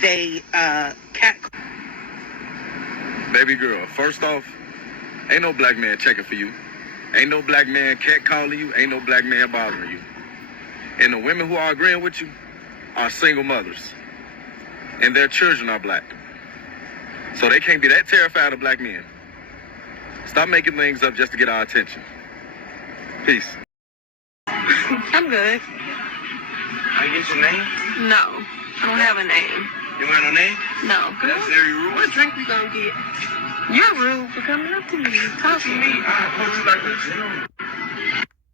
they cat. Baby girl, first off, ain't no black man checking for you. Ain't no black man catcalling you. Ain't no black man bothering you. And the women who are agreeing with you are single mothers. And their children are black. So they can't be that terrified of black men. Stop making things up just to get our attention. Peace. I'm good. I get your name? No, I don't have a name. You got no name? No. That's very rude. What drink we gonna get? You're rude for coming up to me, talking to me. I approach you like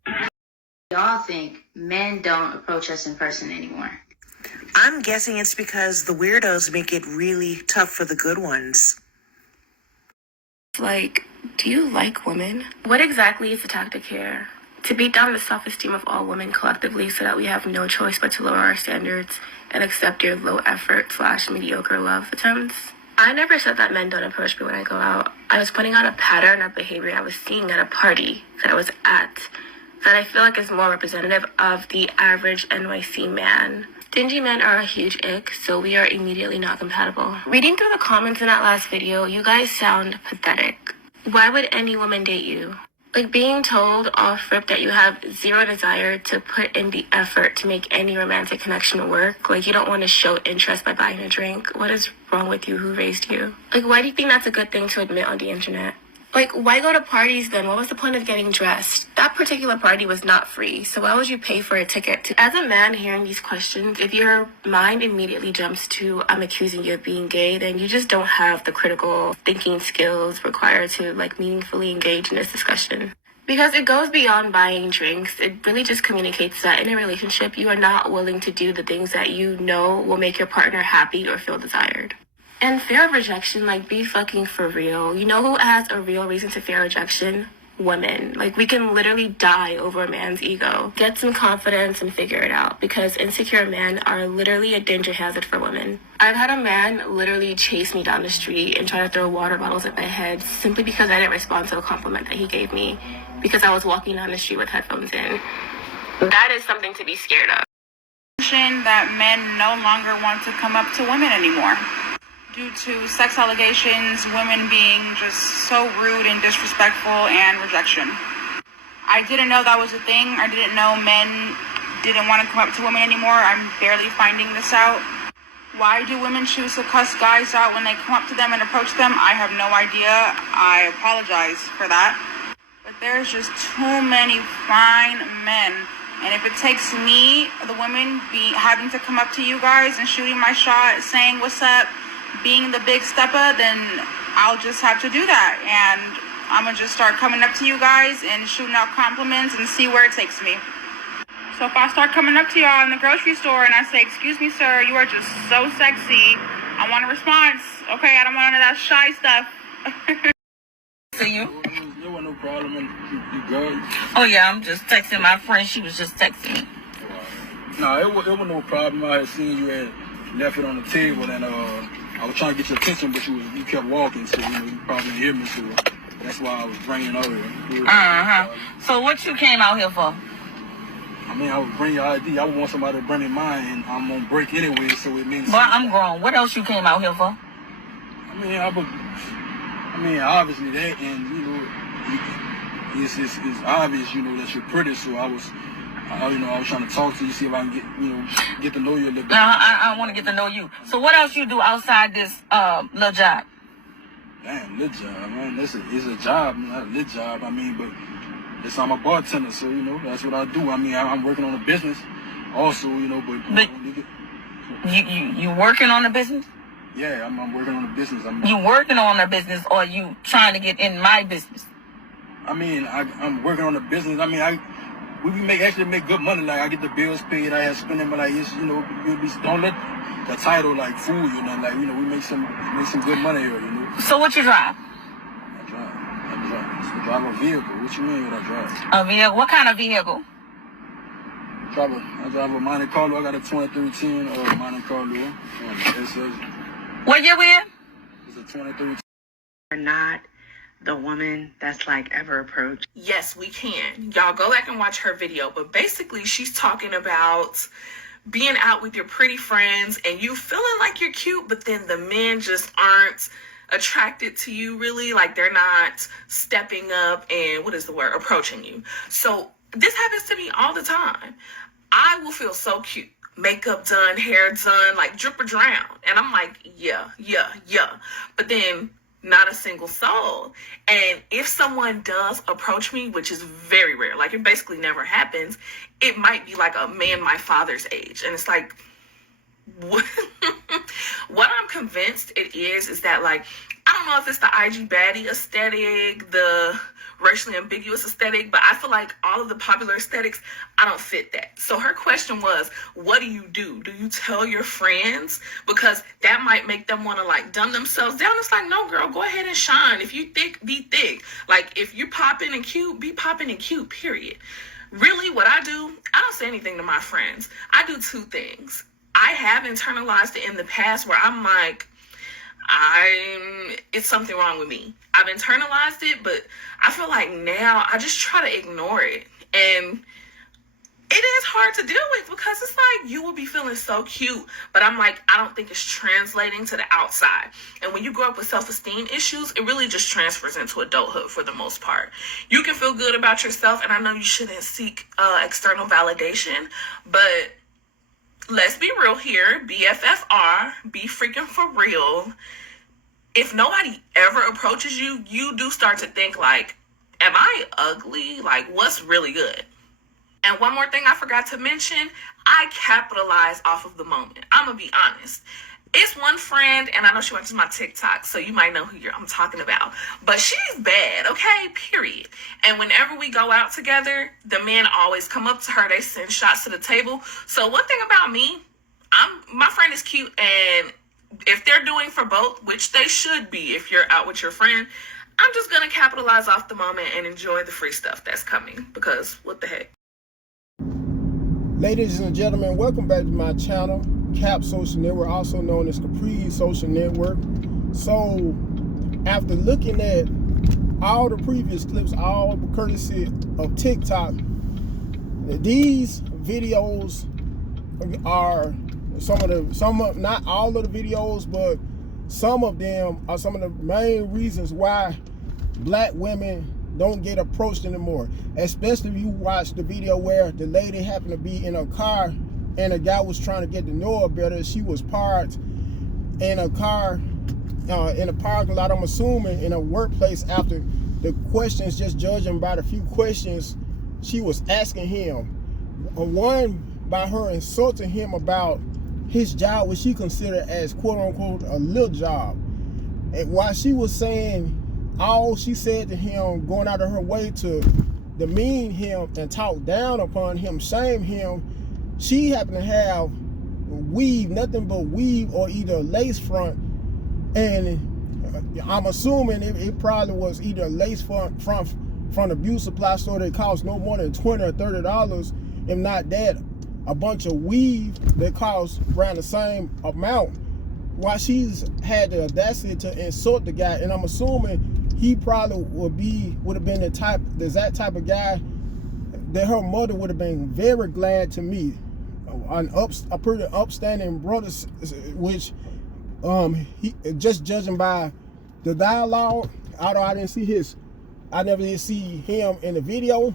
this. Y'all think men don't approach us in person anymore? I'm guessing it's because the weirdos make it really tough for the good ones. Like, do you like women? What exactly is the tactic here? To beat down the self-esteem of all women collectively so that we have no choice but to lower our standards and accept your low effort / mediocre love attempts? I never said that men don't approach me when I go out. I was pointing out a pattern of behavior I was seeing at a party that I was at that I feel like is more representative of the average NYC man. Stingy men are a huge ick, so we are immediately not compatible. Reading through the comments in that last video, you guys sound pathetic. Why would any woman date you? Like being told off rip that you have zero desire to put in the effort to make any romantic connection work. Like you don't want to show interest by buying a drink. What is wrong with you? Who raised you? Like why do you think that's a good thing to admit on the internet? Like why go to parties then? What was the point of getting dressed? That particular party was not free, so why would you pay for a ticket? As a man hearing these questions, if your mind immediately jumps to I'm accusing you of being gay, then you just don't have the critical thinking skills required to like meaningfully engage in this discussion. Because it goes beyond buying drinks. It really just communicates that in a relationship, you are not willing to do the things that you know will make your partner happy or feel desired. And fear of rejection, like, be fucking for real. You know who has a real reason to fear rejection? Women. Like, we can literally die over a man's ego. Get some confidence and figure it out, because insecure men are literally a danger hazard for women. I've had a man literally chase me down the street and try to throw water bottles at my head simply because I didn't respond to a compliment that he gave me because I was walking down the street with headphones in. That is something to be scared of. That men no longer want to come up to women anymore due to sex allegations, women being just so rude and disrespectful, and rejection. I didn't know that was a thing. I didn't know men didn't want to come up to women anymore. I'm barely finding this out. Why do women choose to cuss guys out when they come up to them and approach them? I have no idea. I apologize for that. But there's just too many fine men. And if it takes me, the women, having to come up to you guys and shooting my shot, saying what's up, being the big stepper, then I'll just have to do that. And I'm gonna just start coming up to you guys and shooting out compliments and see where it takes me. So if I start coming up to y'all in the grocery store and I say, excuse me, sir, you are just so sexy, I want a response. Okay, I don't want none of that shy stuff. See you? There was no problem. You good? Oh yeah, I'm just texting my friend. She was just texting me. No, it was no problem. I had seen you had left it on the table, and I was trying to get your attention, but you kept walking, so you probably didn't hear me. So that's why I was bringing over. So what you came out here for? I mean, I would bring your ID. I would want somebody to bring me mine, and I'm on break anyway, so it means. Well, I'm grown. What else you came out here for? I mean, obviously that, and it's obvious, that you're pretty. So I was trying to talk to you, see if I can get to know you a little bit. I want to get to know you. So what else you do outside this little job? Damn, little job, man. It's a job, not a little job. I mean, but I'm a bartender, so that's what I do. I mean, I'm working on a business, also, but you working on a business? Yeah, I'm working on a business. You working on a business, or you trying to get in my business? I mean, I'm working on a business. I mean, we actually make good money. Like I get the bills paid, I have spending, but like it's don't let the title like fool you. Nothing like we make some good money here. So what you drive? I drive a vehicle. What you mean what I drive? A vehicle? What kind of vehicle? I drive a Monte Carlo. I got a 2013 Monte Carlo. What year we in? It's a 2013. Are not the woman that's like ever approached. Yes, we can. Y'all go back and watch her video. But basically, she's talking about being out with your pretty friends and you feeling like you're cute, but then the men just aren't attracted to you really, like they're not stepping up and approaching you. So this happens to me all the time. I will feel so cute, makeup done, hair done, like drip or drown, and I'm like, yeah, but then not a single soul. And if someone does approach me, which is very rare, like it basically never happens, it might be like a man my father's age, and it's like, what I'm convinced it is that, like, I don't know if it's the IG baddie aesthetic, the racially ambiguous aesthetic, but I feel like all of the popular aesthetics, I don't fit that. So her question was, what do you do? Do you tell your friends? Because that might make them want to like dumb themselves down. It's like, no, girl, go ahead and shine. If you thick, be thick. Like if you popping and cute, be popping and cute, period. Really, what I do, I don't say anything to my friends. I do two things. I have internalized it in the past where I'm like, it's something wrong with me. I've internalized it, but I feel like now I just try to ignore it. And it is hard to deal with because it's like you will be feeling so cute, but I'm like, I don't think it's translating to the outside. And when you grow up with self-esteem issues, it really just transfers into adulthood for the most part. You can feel good about yourself, and I know you shouldn't seek external validation, but let's be real here. BFFR, be freaking for real. If nobody ever approaches you, you do start to think like, am I ugly? Like, what's really good? And one more thing I forgot to mention, I capitalize off of the moment. I'm going to be honest. It's one friend, and I know she watches my TikTok, so you might know who I'm talking about. But she's bad, okay? Period. And whenever we go out together, the men always come up to her. They send shots to the table. So one thing about me, my friend is cute, and if they're doing for both, which they should be if you're out with your friend, I'm just going to capitalize off the moment and enjoy the free stuff that's coming, because what the heck. Ladies and gentlemen, welcome back to my channel, Cap Social Network, also known as Capri Social Network. So, after looking at all the previous clips, all courtesy of TikTok, these videos are not all of the videos, but some of them are some of the main reasons why black women don't get approached anymore. Especially if you watch the video where the lady happened to be in a car and a guy was trying to get to know her better. She was parked in a car in a parking lot, I'm assuming in a workplace, after the questions, just judging by the few questions she was asking him. One, by her insulting him about his job, which she considered as quote unquote a little job. And while she was saying all she said to him, going out of her way to demean him and talk down upon him, shame him, she happened to have weave, nothing but weave or either lace front. And I'm assuming it probably was either a lace front from a beauty supply store that cost no more than $20 or $30. If not that, a bunch of weave that costs around the same amount. While she's had the audacity to insult the guy, and I'm assuming he probably would have been the exact type of guy that her mother would have been very glad to meet. A pretty upstanding brother, which he, just judging by the dialogue, although I never did see him in the video,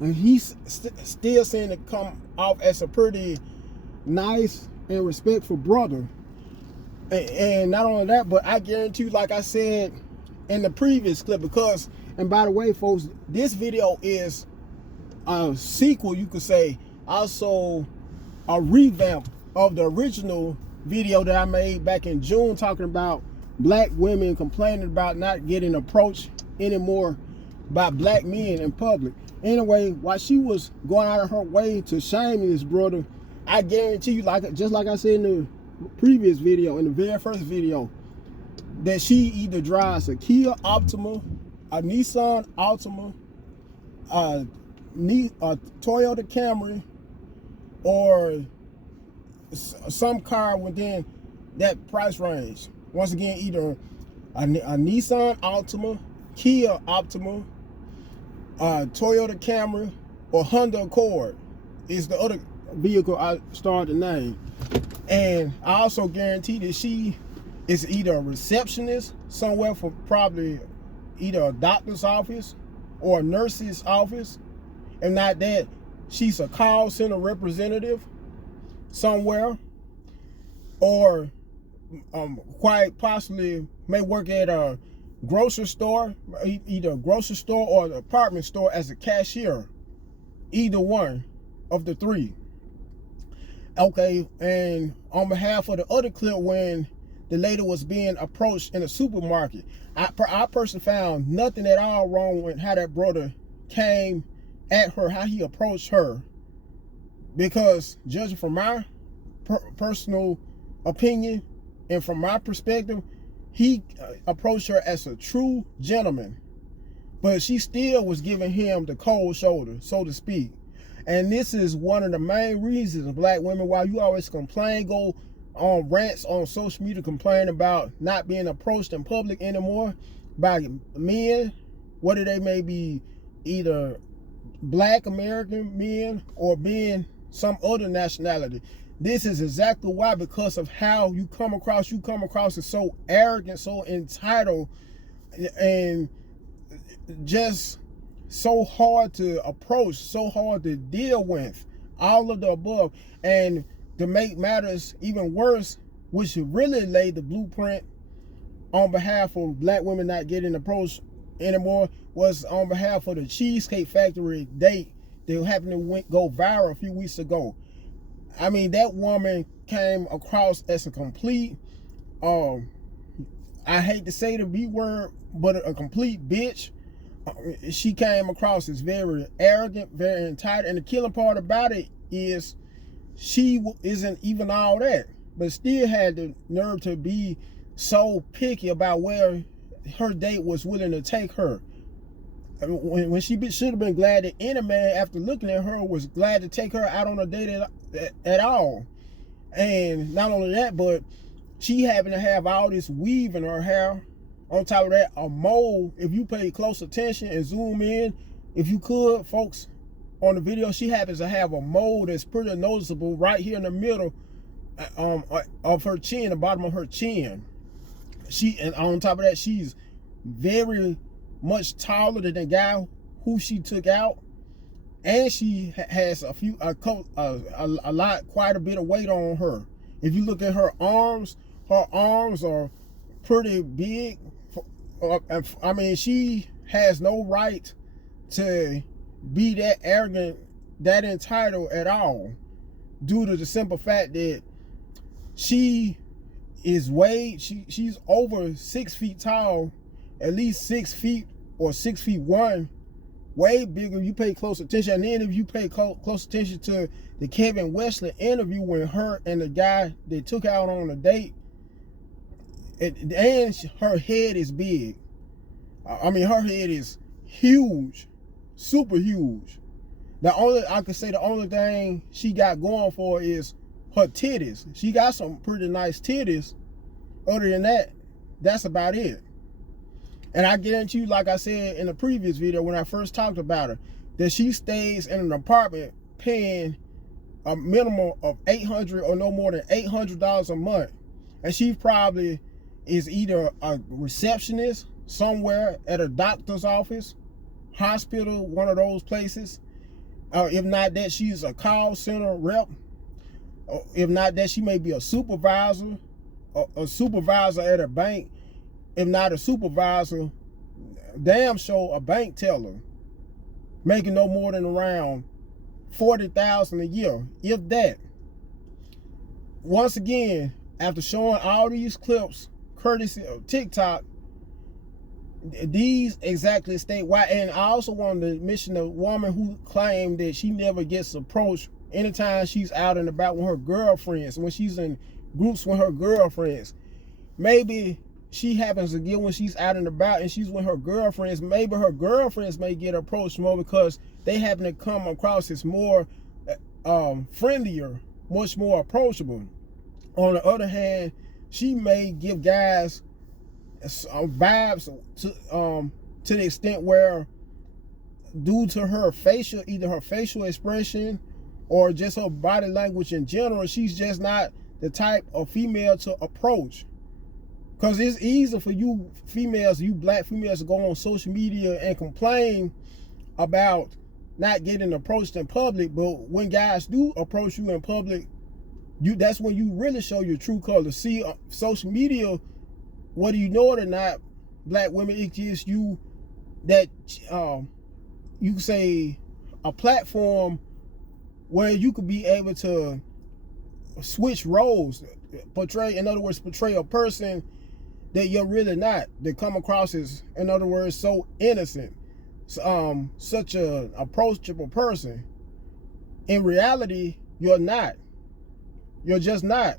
and he's still seemed to come off as a pretty nice and respectful brother. And not only that, but I guarantee you, like I said in the previous clip, because, and by the way, folks, this video is a sequel, you could say, also a revamp of the original video that I made back in June, talking about black women complaining about not getting approached anymore by black men in public. Anyway, while she was going out of her way to shame this brother, I guarantee you, just like I said in the previous video, in the very first video, that she either drives a Kia Optima, a Nissan Altima, a Toyota Camry, or some car within that price range. Once again, either a Nissan Altima, Kia Optima, Toyota Camry, or Honda Accord is the other vehicle I started to name. And I also guarantee that she is either a receptionist somewhere for probably either a doctor's office or a nurse's office. If not that, she's a call center representative somewhere, or quite possibly may work at a grocery store, either a grocery store or a department store as a cashier. Either one of the three. Okay, and on behalf of the other clip, when the lady was being approached in a supermarket, I personally found nothing at all wrong with how that brother came at her, how he approached her. Because judging from my personal opinion and from my perspective, he approached her as a true gentleman. But she still was giving him the cold shoulder, so to speak. And this is one of the main reasons, black women, why you always complain, go on rants on social media, complain about not being approached in public anymore by men, whether they may be either black American men or being some other nationality. This is exactly why, because of how you come across as so arrogant, so entitled, and just so hard to approach, so hard to deal with, all of the above. And to make matters even worse, which really laid the blueprint on behalf of black women not getting approached anymore, was on behalf of the Cheesecake Factory date that happened to go viral a few weeks ago. I mean, that woman came across as a complete, I hate to say the B word, but a complete bitch. She came across as very arrogant, very entitled, and the killing part about it is she isn't even all that, but still had the nerve to be so picky about where her date was willing to take her. When she should have been glad that any man, after looking at her, was glad to take her out on a date at all. And not only that, but she happened to have all this weave in her hair. On top of that, a mole. If you pay close attention and zoom in, if you could, folks, on the video, she happens to have a mole that's pretty noticeable right here in the middle of her chin, the bottom of her chin. And on top of that, she's very much taller than the guy who she took out, and she has quite a bit of weight on her. If you look at her arms are pretty big. I mean, she has no right to be that arrogant, that entitled at all, due to the simple fact that she is she's over 6 feet tall, at least 6 feet or 6 feet 1, way bigger. You pay close attention. And then if you pay close attention to the Kevin Wesley interview when her and the guy they took out on a date, and her head is big. I mean, her head is huge, super huge. The only thing she got going for is her titties. She got some pretty nice titties. Other than that, that's about it. And I guarantee you, like I said in the previous video when I first talked about her, that she stays in an apartment paying a minimum of $800 or no more than $800 a month. And she probably is either a receptionist somewhere at a doctor's office, hospital, one of those places. If not that, she's a call center rep. If not that, she may be a supervisor at a bank. If not a supervisor, damn sure a bank teller, making no more than around $40,000 a year, if that. Once again, after showing all these clips, courtesy of TikTok, these exactly state why. And I also wanted to mention the woman who claimed that she never gets approached anytime she's out and about with her girlfriends, when she's in groups with her girlfriends. Maybe she happens to get when she's out and about and she's with her girlfriends, maybe her girlfriends may get approached more because they happen to come across as more friendlier, much more approachable. On the other hand, she may give guys vibes to the extent where, due to her facial, either her facial expression or just her body language in general, she's just not the type of female to approach. Because it's easy for you females, you black females, to go on social media and complain about not getting approached in public. But when guys do approach you in public, that's when you really show your true colors. See, social media, whether you know it or not, black women, it gives you that, you can say, a platform where you could be able to switch roles, portray a person that you're really not, that come across as, in other words, so innocent, such a approachable person. In reality, you're not. You're just not.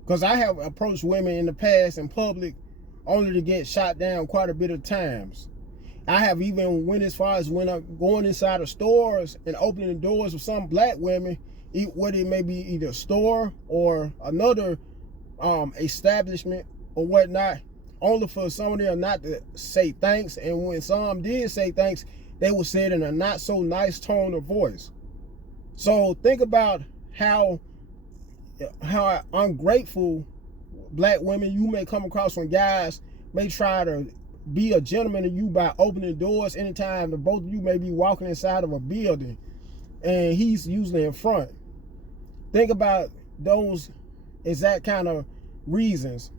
Because I have approached women in the past in public only to get shot down quite a bit of times. I have even went as far as going inside of stores and opening the doors of some black women, whether it may be either a store or another establishment or whatnot, only for some of them not to say thanks. And when some did say thanks, they would say it in a not so nice tone of voice. So think about how ungrateful black women you may come across when guys may try to be a gentleman to you by opening doors anytime the both of you may be walking inside of a building and he's usually in front. Think about those exact kind of reasons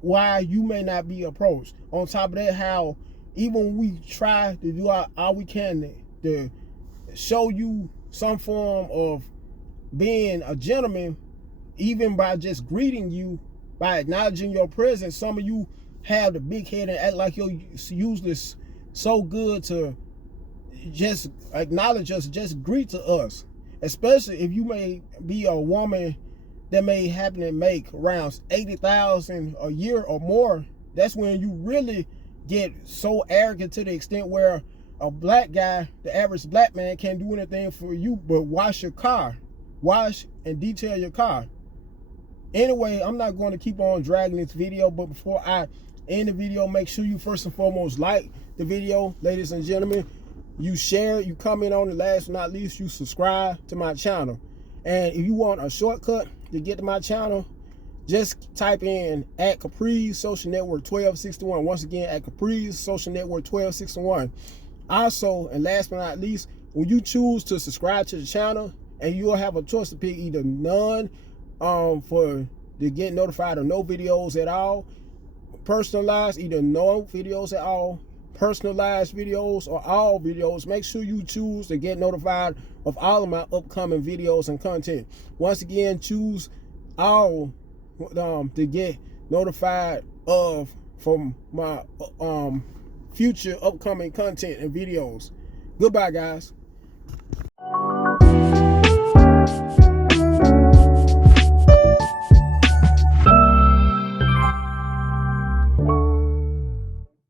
why you may not be approached. On top of that, how even when we try to do all we can to show you some form of being a gentleman, even by just greeting you, by acknowledging your presence, some of you have the big head and act like you're useless, so good to just acknowledge us, just greet to us. Especially if you may be a woman that may happen to make around $80,000 a year or more. That's when you really get so arrogant to the extent where a black guy, the average black man, can't do anything for you but wash your car, wash and detail your car. Anyway, I'm not going to keep on dragging this video, but before I end the video, make sure you first and foremost like the video, ladies and gentlemen. You share, you comment on it, last but not least, you subscribe to my channel. And if you want a shortcut to get to my channel, just type in @Capri's Social Network 1261. Once again, @Capri's Social Network 1261. Also, and last but not least, when you choose to subscribe to the channel, and you'll have a choice to pick either none to get notified of no videos at all, personalized, either no videos at all, personalized videos, or all videos. Make sure you choose to get notified of all of my upcoming videos and content. Once again, choose all to get notified from my future upcoming content and videos. Goodbye, guys.